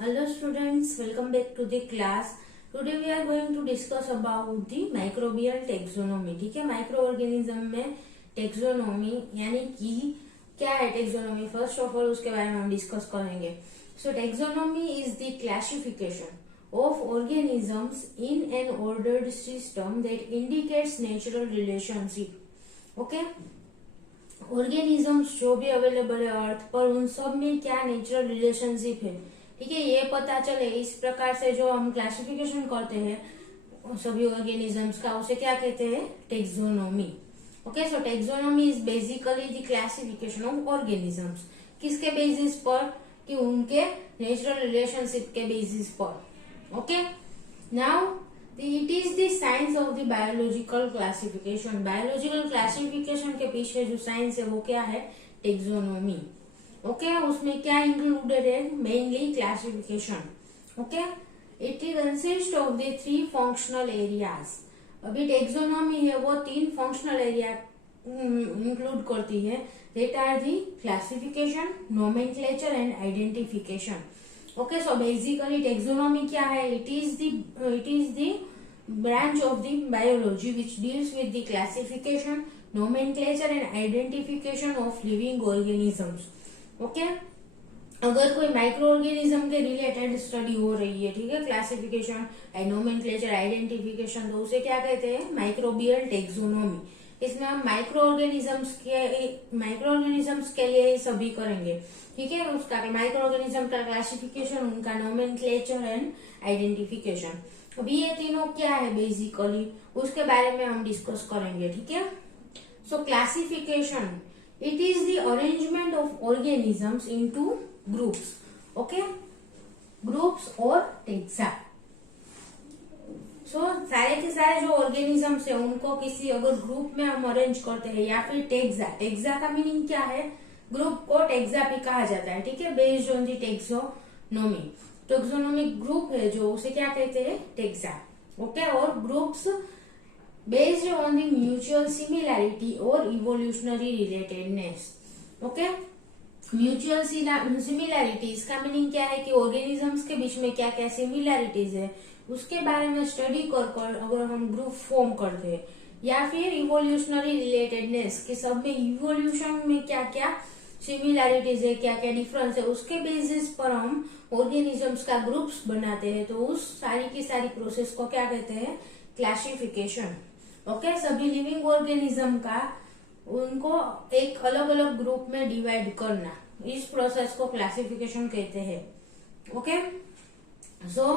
Hello students, welcome back to the class. Today we are going to discuss about the microbial taxonomy. ठीक है, micro organism में taxonomy यानी कि क्या है टेक्सोनोमी, फर्स्ट ऑफ ऑल उसके बारे में हम डिस्कस करेंगे. So taxonomy is the classification of organisms in an ordered system that indicates natural relationship. Okay, organisms जो भी अवेलेबल है अर्थ पर, उन सब में क्या नेचुरल रिलेशनशिप है. ठीक है, ये पता चले इस प्रकार से जो हम क्लासिफिकेशन करते हैं सभी ऑर्गेनिजम्स का, उसे क्या कहते हैं, taxonomy. Okay, so taxonomy is basically the classification of organisms. किसके बेसिस पर, कि उनके नेचुरल रिलेशनशिप के बेसिस पर. Okay, now it is the science of the biological classification. Biological classification के पीछे जो साइंस है वो क्या है, टेक्सोनोमी. ओके, उसमें क्या इंक्लूडेड है, mainly classification. Okay, it consist of the 3 functional areas. अभी टेक्सोनोमी है वो 3 फंक्शनल एरिया इंक्लूड करती है. That are the classification, nomenclature and identification. Okay, so basically taxonomy क्या है, it is the branch of the biology which deals with the classification, nomenclature and identification of living organisms. Okay, अगर कोई micro organism के related study हो रही है, ठीक है, क्लासिफिकेशन, नोमेनक्लेचर, आइडेंटिफिकेशन, तो उसे क्या कहते हैं, माइक्रोबियल टेक्सोनोमी. इसमें हम माइक्रो ऑर्गेनिजम्स के लिए ही सभी करेंगे. ठीक है, उसका माइक्रो ऑर्गेनिज्म का क्लासिफिकेशन, उनका नोमेनक्लेचर एंड आइडेंटिफिकेशन. अभी ये तीनों क्या है बेसिकली, उसके बारे में हम डिस्कस करेंगे. ठीक है, सो classification, it is the arrangement of organisms into groups. Okay, groups or taxa. सो सारे के सारे जो ऑर्गेनिजम्स है उनको किसी अगर ग्रुप में हम अरेंज करते हैं, या फिर टेक्सा का मीनिंग क्या है, ग्रुप को टेक्सा भी कहा जाता है. ठीक है, based on the taxonomy. Taxonomic group है जो, उसे क्या कहते हैं, टेक्सा. ओके, और groups based on the mutual similarity और evolutionary relatedness. Okay, mutual similarity, इसका मीनिंग क्या है कि ऑर्गेनिजम्स के बीच में क्या क्या सिमिलैरिटीज है उसके बारे में स्टडी कर अगर हम ग्रुप फॉर्म करते हैं. या फिर इवोल्यूशनरी रिलेटेडनेस, कि सब में इवोल्यूशन में क्या क्या सिमिलैरिटीज है, क्या क्या डिफरेंस है, उसके बेसिस पर हम ऑर्गेनिजम्स का ग्रुप्स बनाते हैं. तो उस सारी की सारी प्रोसेस को क्या कहते हैं, क्लासिफिकेशन. ओके, सभी लिविंग ऑर्गेनिज्म का उनको एक अलग अलग ग्रुप में डिवाइड करना, इस प्रोसेस को क्लासिफिकेशन कहते हैं. ओके, सो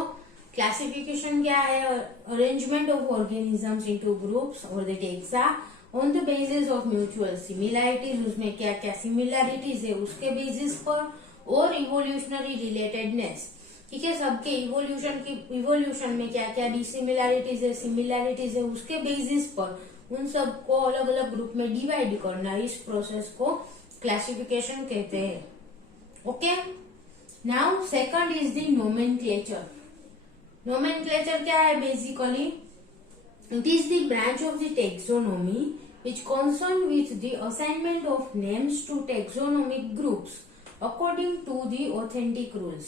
क्लासिफिकेशन क्या है, arrangement of organisms into groups और the taxa on the basis of mutual similarities, उसमें क्या क्या सिमिलैरिटीज है उसके बेसिस पर, और इवोल्यूशनरी रिलेटेडनेस. ठीक है, सबके इवोल्यूशन में क्या क्या डिसिमिलैरिटीज है, सिमिलैरिटीज है, उसके बेसिस पर उन सबको अलग अलग ग्रुप में डिवाइड करना, इस प्रोसेस को क्लासिफिकेशन कहते हैं. Okay, now second is the nomenclature. Nomenclature क्या है basically, it is the branch of the taxonomy which concerned with the assignment of names to taxonomic groups according to the authentic rules.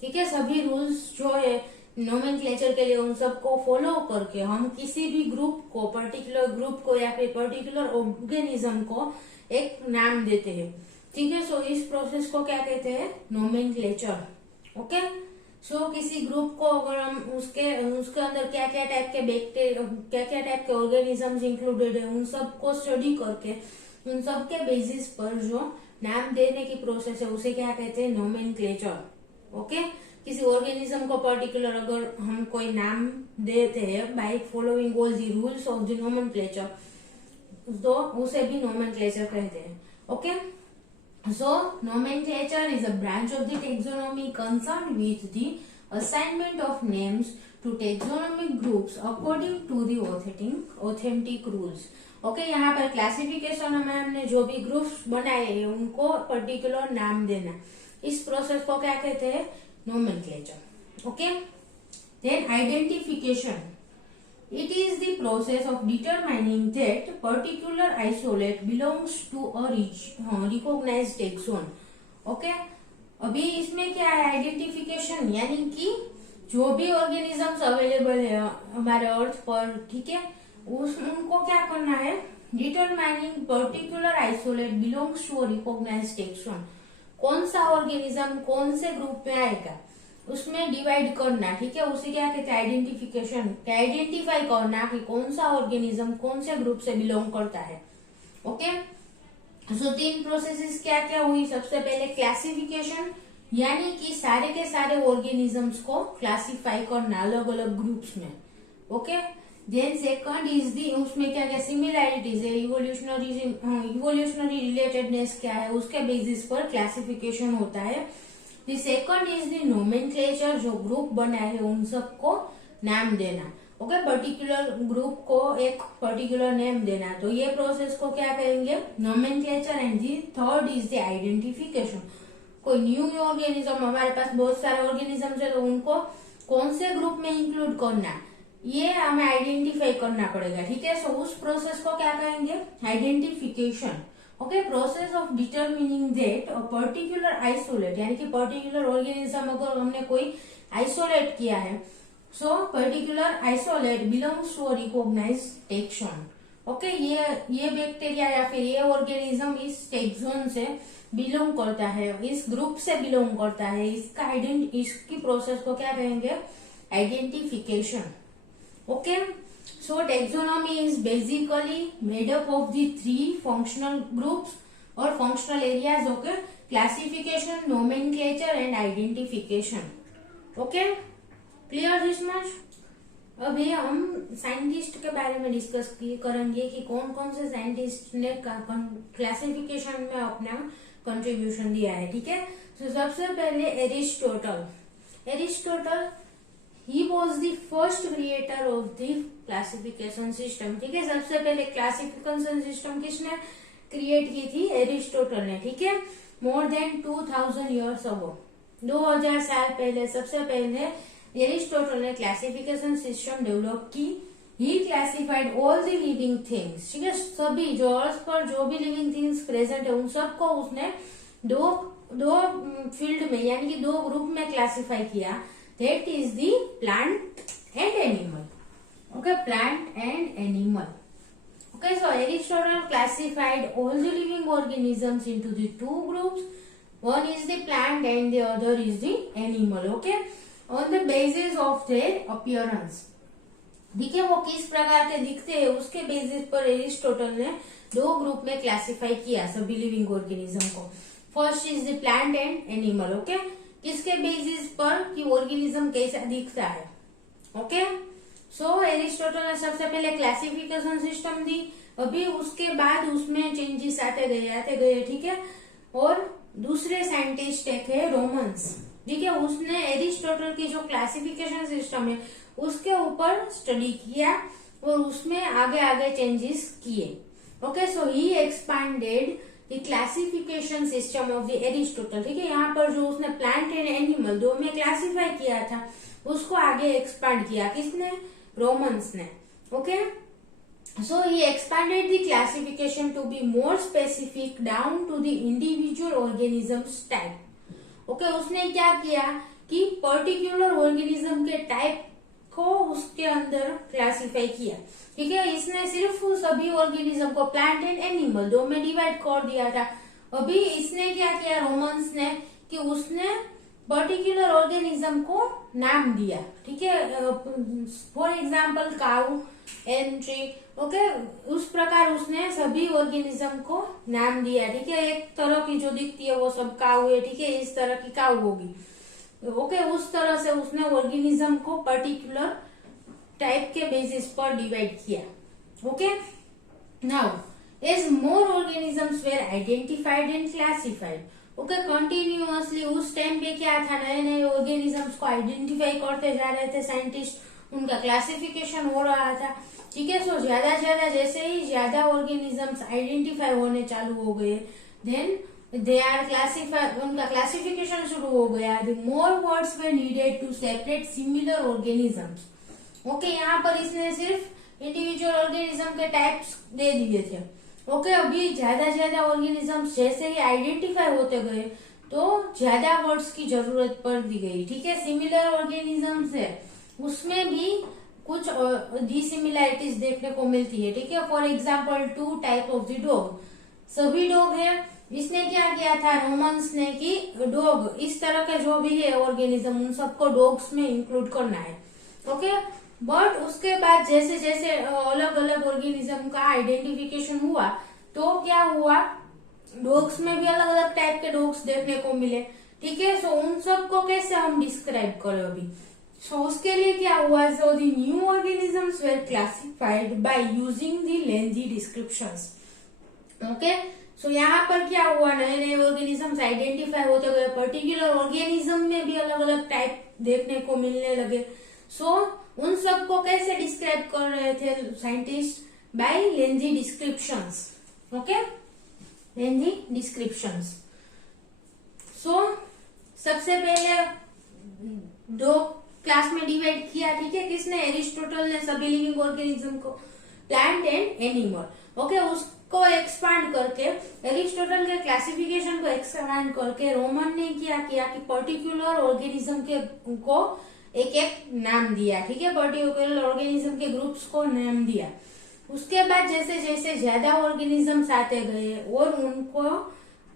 ठीक है, सभी rules जो है nomenclature के लिए, उन सबको फॉलो करके हम किसी भी ग्रुप को, पर्टिकुलर ग्रुप को या फिर पर्टिकुलर ऑर्गेनिज्म को एक नाम देते हैं. ठीक है, सो इस प्रोसेस को क्या कहते हैं, नोमेनक्लेचर. ओके, सो किसी ग्रुप को अगर हम उसके अंदर क्या क्या टाइप के बैक्टीरिया, क्या क्या टाइप के ऑर्गेनिजम्स इंक्लूडेड है, उन सबको स्टडी करके उन सब के बेसिस पर जो नाम देने की प्रोसेस है उसे क्या कहते हैं, नोमेनक्लेचर. ओके, किसी ऑर्गेनिज्म को पर्टिकुलर अगर हम कोई नाम देते हैं by following all the rules of the nomenclature, तो उसे भी नोमेनक्लेचर कहते हैं. Okay, so nomenclature is a branch of the taxonomy concerned with the assignment of names to taxonomic groups according to the authentic rules. Okay, यहाँ पर classification में हमने जो भी ग्रुप्स बनाए हैं उनको पर्टिकुलर नाम देना, इस प्रोसेस को क्या कहते हैं, nomenclature. Okay, then identification, It is the process of determining that particular isolate belongs to a recognized taxon. Okay? अभी इसमें क्या है, आइडेंटिफिकेशन क्लासिफिकेशन यानी कि जो भी ऑर्गेनिजम्स अवेलेबल है हमारे अर्थ पर, ठीक है, उनको क्या करना है, determining particular isolate belongs to recognized taxon, कौन सा ऑर्गेनिज्म कौन से ग्रुप में आएगा उसमें डिवाइड करना, ठीक है, उसे क्या कहते हैं आइडेंटिफिकेशन, आइडेंटिफाई करना कि कौन सा ऑर्गेनिज्म कौन से ग्रुप से बिलोंग करता है। ओके, सो 3 प्रोसेसेस क्या क्या हुई। सबसे पहले क्लासिफिकेशन यानी कि सारे के सारे ऑर्गेनिजम्स को क्लासिफाई करना अलग अलग ग्रुप्स में। Okay, then second is the, उसमें क्या क्या सिमिलैरिटीज है, इवोल्यूशनरी रिलेटेडनेस क्या है, उसके बेसिस पर क्लासिफिकेशन होता है। The second is the nomenclature, जो ग्रुप बना है उन सबको नाम देना। ओके, पर्टिकुलर ग्रुप को एक पर्टिकुलर नेम देना, तो ये प्रोसेस को क्या कहेंगे, nomenclature. And the third is the identification, कोई न्यू ऑर्गेनिज्म, हमारे पास बहुत सारे ऑर्गेनिज्म है तो उनको कौन से ग्रुप में इंक्लूड करना, ये हमें आइडेंटिफाई करना पड़ेगा, ठीक है। सो उस प्रोसेस को क्या कहेंगे, identification. Okay, process of determining that a particular isolate, यानी कि पर्टिकुलर ऑर्गेनिज्म अगर हमने कोई आइसोलेट किया है, so particular isolate belongs to recognized taxon. Okay, ये बैक्टीरिया या फिर ये ऑर्गेनिज्म इस टेक्सोन से बिलोंग करता है, इस ग्रुप से बिलोंग करता है, इसकी प्रोसेस को क्या कहेंगे, identification. Okay, so taxonomy is basically made up of the 3 functional groups और functional areas. Okay, classification, nomenclature and identification. Okay, clear this much. अभी हम साइंटिस्ट के बारे में डिस्कस करेंगे कि कौन कौन से साइंटिस्ट ने क्लासिफिकेशन में अपना कंट्रीब्यूशन दिया है, ठीक है। तो सबसे पहले Aristotle he was the first creator of the classification system, ठीक है। सबसे पहले क्लासिफिकेशन सिस्टम किसने क्रिएट की थी, एरिस्टोटल ने, ठीक है। मोर देन 2000 ईयर्स अगो, 2000 साल पहले सबसे पहले एरिस्टोटल ने क्लासिफिकेशन सिस्टम डेवलप की। He classified all the living things, ठीक है, सभी जो अर्थ पर जो भी लिविंग थिंग्स प्रेजेंट है उन सबको उसने दो फील्ड में यानी कि 2 ग्रुप में क्लासिफाई किया। That is the plant and animal. Okay, plant and animal. Okay, so Aristotle classified all the living organisms into the 2 groups, one is the plant and the other is the animal. Okay, on the basis of their appearance, देखिए वो किस प्रकार के दिखते हैं उसके basis पर Aristotle ने 2 ग्रुप में क्लासिफाई किया सभी लिविंग ऑर्गेनिज्म को। First is the plant and animal. Okay, किसके बेसिस पर कि ऑर्गेनिज्म कैसा दिखता है। ओके, सो एरिस्टोटल ने सबसे पहले क्लासिफिकेशन सिस्टम दी, अभी उसके बाद उसमें चेंजेस आते गए, ठीक है। और दूसरे साइंटिस्ट एक है रोमन्स, ठीक है, उसने एरिस्टोटल की जो क्लासिफिकेशन सिस्टम है उसके ऊपर स्टडी किया और उसमें आगे आगे चेंजेस किए। Okay, so he expanded the classification system of the Aristotle, ठीक है। यहाँ पर जो उसने प्लांट एंड एनिमल 2 में क्लासिफाई किया था उसको आगे एक्सपांड किया, किसने, रोमन्स ने। Okay, so he expanded the classification to be more specific down to the individual organisms type। Okay, उसने क्या किया कि पर्टिकुलर ऑर्गेनिज्म के टाइप को उसके अंदर क्लासिफाई किया, ठीक है। इसने सिर्फ सभी ऑर्गेनिज्म को प्लांट एंड एनिमल 2 में डिवाइड कर दिया था। अभी इसने क्या किया रोमन्स ने कि उसने पर्टिकुलर ऑर्गेनिज्म को नाम दिया, ठीक है। For example cow and tree. Okay, उस प्रकार उसने सभी ऑर्गेनिज्म को नाम दिया, ठीक है। एक तरह की जो दिखती है वो सब काऊ है, ठीक है, इस तरह की काऊ होगी। ओके, उस तरह से उसने ऑर्गेनिज्म को पर्टिकुलर टाइप के बेसिस पर डिवाइड किया। Okay, now as more organisms were identified and classified, okay, continuously उस टाइम पे क्या था, नए नए ऑर्गेनिजम्स को आइडेंटिफाई करते जा रहे थे साइंटिस्ट, उनका क्लासिफिकेशन हो रहा था, ठीक है। सो ज्यादा जैसे ही ज्यादा ऑर्गेनिजम्स आइडेंटिफाई होने चालू हो गए, देन दे आर क्लासिफाइड, उनका क्लासिफिकेशन शुरू हो गया। The more words we needed to separate similar organisms. Okay, यहाँ पर इसने सिर्फ इंडिविजुअल ऑर्गेनिज्म के टाइप्स दे दिए थे। ओके, अभी ज्यादा ऑर्गेनिजम्स जैसे ही आइडेंटिफाई होते गए तो ज्यादा वर्ड्स की जरूरत पड़ दी गई, ठीक है। सिमिलर ऑर्गेनिजम्स है, उसमें भी कुछ डिसिमिलैरिटीज देखने को मिलती है, ठीक है। For example 2 type of the dog, सभी डॉग है। इसने क्या किया था रोमन्स ने कि डॉग इस तरह के जो भी है ऑर्गेनिज्म उन सबको डॉग्स में इंक्लूड करना है, ओके। बट उसके बाद जैसे जैसे अलग अलग ऑर्गेनिज्म का आइडेंटिफिकेशन हुआ तो क्या हुआ, डॉग्स में भी अलग अलग टाइप के डॉग्स देखने को मिले, ठीक है। सो उन सबको कैसे हम डिस्क्राइब करें अभी, सो उसके लिए क्या हुआ, so the new organisms were classified by using the lengthy descriptions, okay. So यहाँ पर क्या हुआ, नए नए ऑर्गेनिजम्स आइडेंटिफाई होते गए, पर्टिकुलर ऑर्गेनिज्म में भी अलग अलग टाइप देखने को मिलने लगे। सो उन सबको कैसे डिस्क्राइब कर रहे थे scientist, by lengthy descriptions, okay, lengthy descriptions. So सबसे पहले दो क्लास में डिवाइड किया, ठीक है, किसने, एरिस्टोटल ने सभी लिविंग ऑर्गेनिज्म को, प्लांट एंड एनिमल, ओके। उसको एक्सपांड करके, एरिस्टोटल के क्लासिफिकेशन को एक्सपांड करके रोमन ने क्या किया कि पर्टिकुलर ऑर्गेनिज्म के को एक एक नाम दिया, ठीक है, पर्टिकुलर ऑर्गेनिज्म के ग्रुप्स को नाम दिया। उसके बाद जैसे जैसे ज्यादा ऑर्गेनिजम्स आते गए और उनको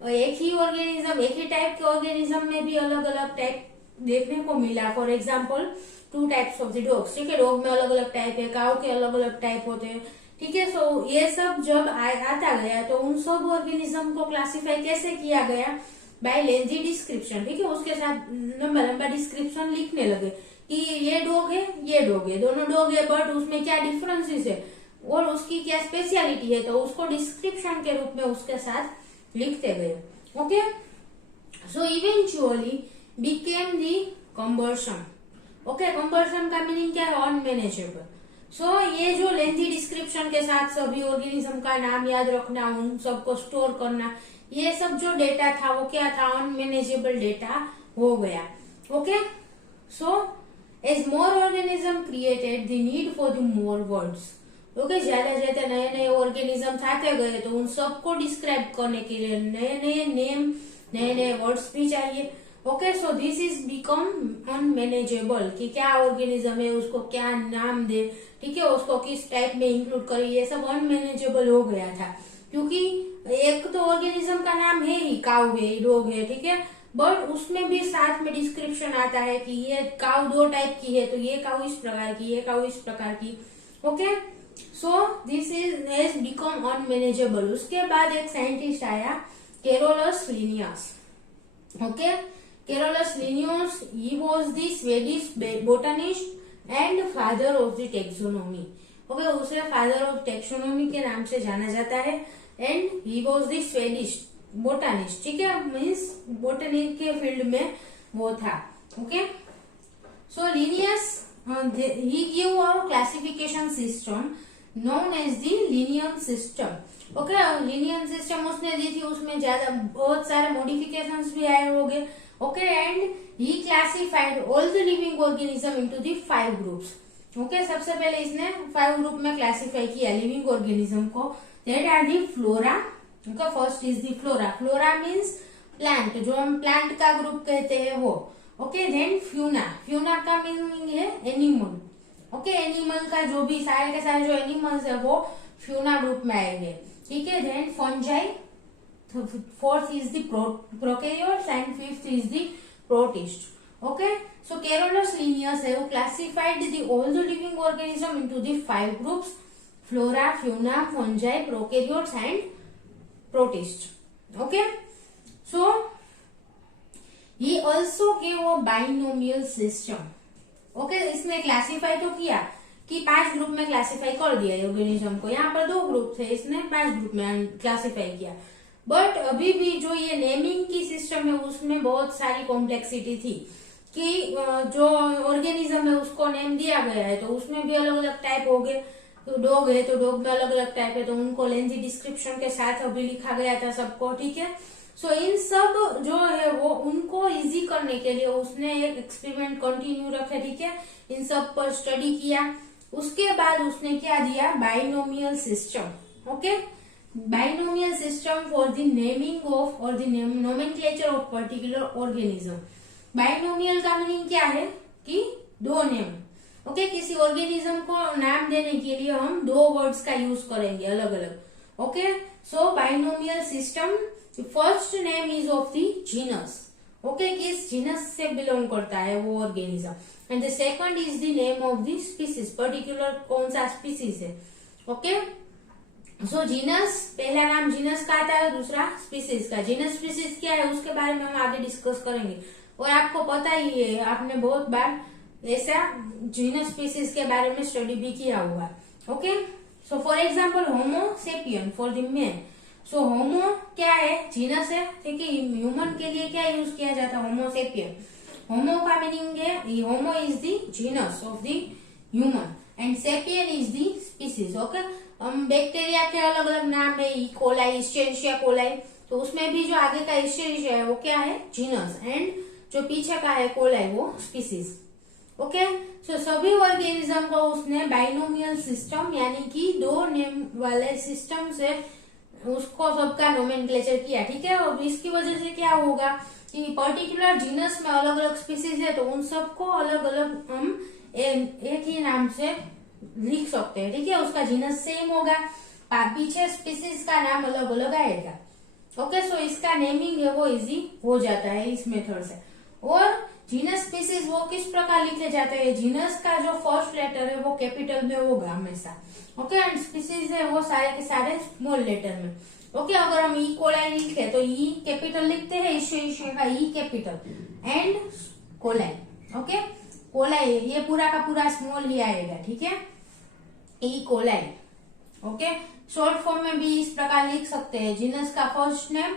एक ही ऑर्गेनिज्म, एक ही टाइप के ऑर्गेनिज्म में भी अलग अलग टाइप देखने को मिला। For example 2 types of the dogs, ठीक है, डॉग में अलग अलग टाइप है, काऊ के अलग अलग टाइप होते हैं, ठीक है। सो ये सब जब आता गया तो उन सब ऑर्गेनिज्म को क्लासिफाई कैसे किया गया, बाय लेंथी डिस्क्रिप्शन, ठीक है। उसके साथ लंबा लंबा डिस्क्रिप्शन लिखने लगे कि ये डॉग है, ये डॉग है, दोनों डॉग है, बट उसमें क्या डिफरेंसेस है और उसकी क्या स्पेशलिटी है, तो उसको डिस्क्रिप्शन के रूप में उसके साथ लिखते गए, ओके। सो इवेंचुअली बिकेम दी कंबर्शन, ओके। कंबर्शन का मीनिंग क्या है, अनमैनेजेबल। सो ये जो लेंथी डिस्क्रिप्शन के साथ सभी ऑर्गेनिज्म का नाम याद रखना, उन सबको स्टोर करना, ये सब जो डेटा था वो क्या था, अनमैनेजेबल डेटा हो गया, okay. So as more organism created the need for the more words, okay. ज्यादा ज्यादा नए नए ऑर्गेनिज्म आते गए तो उन सबको डिस्क्राइब करने के लिए नए नए नेम, नए नए वर्ड्स भी चाहिए, okay. So this is become unmanageable कि क्या ऑर्गेनिज्म है, उसको क्या नाम दे, ठीक है, उसको किस टाइप में इंक्लूड करें, ये सब अनमैनेजेबल हो गया था। क्योंकि एक तो ऑर्गेनिज्म का नाम है ही, काऊ है, डॉग है, ठीक है, बट उसमें भी साथ में डिस्क्रिप्शन आता है कि ये काऊ 2 टाइप की है, तो ये काऊ इस प्रकार की, ये काऊ इस प्रकार की, okay. So this is has become unmanageable. उसके बाद एक साइंटिस्ट आया, Carolus Linnaeus, okay. Carolus Linnaeus, he was the Swedish botanist and father of the taxonomy, okay. उसे फादर ऑफ टेक्सोनोमी के नाम से जाना जाता है, and he was the Swedish botanist, ठीक है, मीन्स बोटनी के फील्ड में वो था, okay. So Linnaeus he give a classification system known as the Linnaean system, okay. Linnaean system उसने दी थी, उसमें ज्यादा बहुत सारे मॉडिफिकेशंस भी आए होंगे, okay. And he classified all the living organism into the 5 groups, okay. सबसे पहले इसने 5 ग्रुप में क्लासिफाई किया लिविंग ऑर्गेनिज्म को, that are the flora, okay. First is the flora, flora means plant, जो हम प्लांट का ग्रुप कहते हैं वो, ओके। देन फ्यूना, फ्यूना का मीनिंग है एनिमल, ओके। एनिमल का जो भी सारे के सारे जो एनिमल्स है वो फ्यूना ग्रुप में आएंगे, ठीक है। Then fungi, 4th is the prokaryotes and 5th is the protist, okay. So Carolus Linnaeus have classified all the living organism into the 5 groups: flora, fauna, fungi, prokaryotes and protist, okay. So he also gave a binomial system, okay. इसने classify तो किया कि 5 group में classify कर दिया organism को, यहाँ पर 2 ग्रुप थे, इसने 5 ग्रुप में क्लासिफाई किया, बट अभी भी जो ये नेमिंग की सिस्टम है उसमें बहुत सारी कॉम्प्लेक्सिटी थी कि जो ऑर्गेनिज्म है उसको नेम दिया गया है तो उसमें भी अलग अलग टाइप हो गए, तो डॉग है तो डॉग में अलग अलग टाइप है, तो उनको लेंथी डिस्क्रिप्शन के साथ अभी लिखा गया था सबको, ठीक है। सो इन सब जो है वो उनको इजी करने के लिए उसने एक एक्सपेरिमेंट कंटिन्यू रखे, ठीक है, इन सब पर स्टडी किया। उसके बाद उसने क्या दिया, binomial system, okay. Binomial system for the naming of और the nomenclature of particular organism. Binomial का मीनिंग क्या है कि दो नेम। ओके, किसी ऑर्गेनिज्म को नाम देने के लिए हम दो वर्ड्स का यूज करेंगे अलग अलग। Okay, so binomial system, first name is of the genus. Okay, किस जीनस से बिलोंग करता है वो organism, and the second is the name of the species, particular कौन सा स्पीसीज है। ओके, सो जीनस, पहला नाम जीनस का आता है, दूसरा स्पीसीज का। जीनस स्पीसीज क्या है उसके बारे में हम आगे डिस्कस करेंगे, और आपको पता ही है, आपने बहुत बार ऐसा जीनस स्पीसीज के बारे में स्टडी भी किया हुआ है। Okay, so for example homo sapien for the man. So homo क्या है, जीनस है, ठीक है। ह्यूमन के लिए क्या यूज किया जाता है, होमो सेपियन। होमो का मीनिंग है, homo is the genus of the human and sapien is the species. Okay, bacteria के अलग अलग नाम है, ई कोलाई, इस्चेरिशिया कोलाई, तो उसमें भी जो आगे का इस्चेरिशिया है वो क्या है, जीनस, एंड जो पीछे का है कोलाई वो स्पीसीज। ओके, सो सभी ऑर्गेनिज्म को उसने बाइनोमियल सिस्टम यानी कि दो नेम वाले सिस्टम से उसको सबका नोमेनक्लेचर किया, ठीक है। और इसकी वजह से क्या होगा कि पर्टिकुलर जीनस में अलग अलग स्पीसीज है, तो उन सबको अलग अलग हम एक ही नाम से लिख सकते हैं, ठीक है। उसका जीनस सेम होगा, पीछे स्पीसीज का नाम अलग अलग आएगा। ओके, सो इसका नेमिंग है वो इजी हो जाता है इस मेथड से। और जीनस स्पीसीज वो किस प्रकार लिखे जाते हैं, जीनस का जो फर्स्ट लेटर है वो कैपिटल में होगा हमेशा। ओके, एंड स्पीसीज है वो सारे के सारे स्मॉल लेटर में। ओके, अगर हम ई कोलाई लिखे तो ई कैपिटल लिखते हैं, इसे का E capital, and coli. Okay, coli ये पूरा का पूरा स्मॉल ही आएगा, ठीक है, E coli. Okay, short form में भी इस प्रकार लिख सकते हैं, जीनस का first name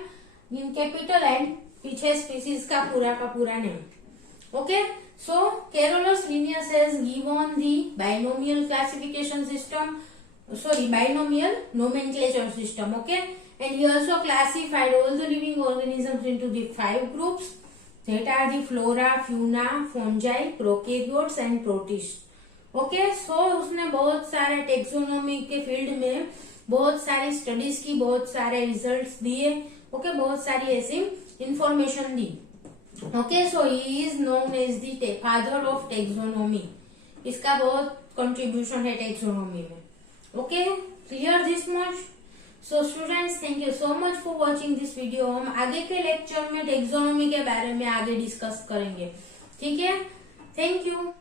in capital and पीछे स्पीसीज का पूरा name. Okay, so Carolus Linnaeus has given the binomial classification system, binomial nomenclature system. Okay, and he also classified all the living organisms into the 5 groups that are the flora, fauna, fungi, prokaryotes and protists. Okay, so उसने बहुत सारे taxonomy के field में बहुत सारी studies की, बहुत सारे रिजल्ट्स दिए। ओके, बहुत सारी ऐसी इंफॉर्मेशन दी। Okay, so he is known as the father of taxonomy. इसका बहुत कंट्रीब्यूशन है टेक्सोनोमी में। Okay, clear this much. So students, thank you so much for watching this video. हम आगे के लेक्चर में टेक्सोनोमी के बारे में आगे डिस्कस करेंगे, ठीक है। Thank you.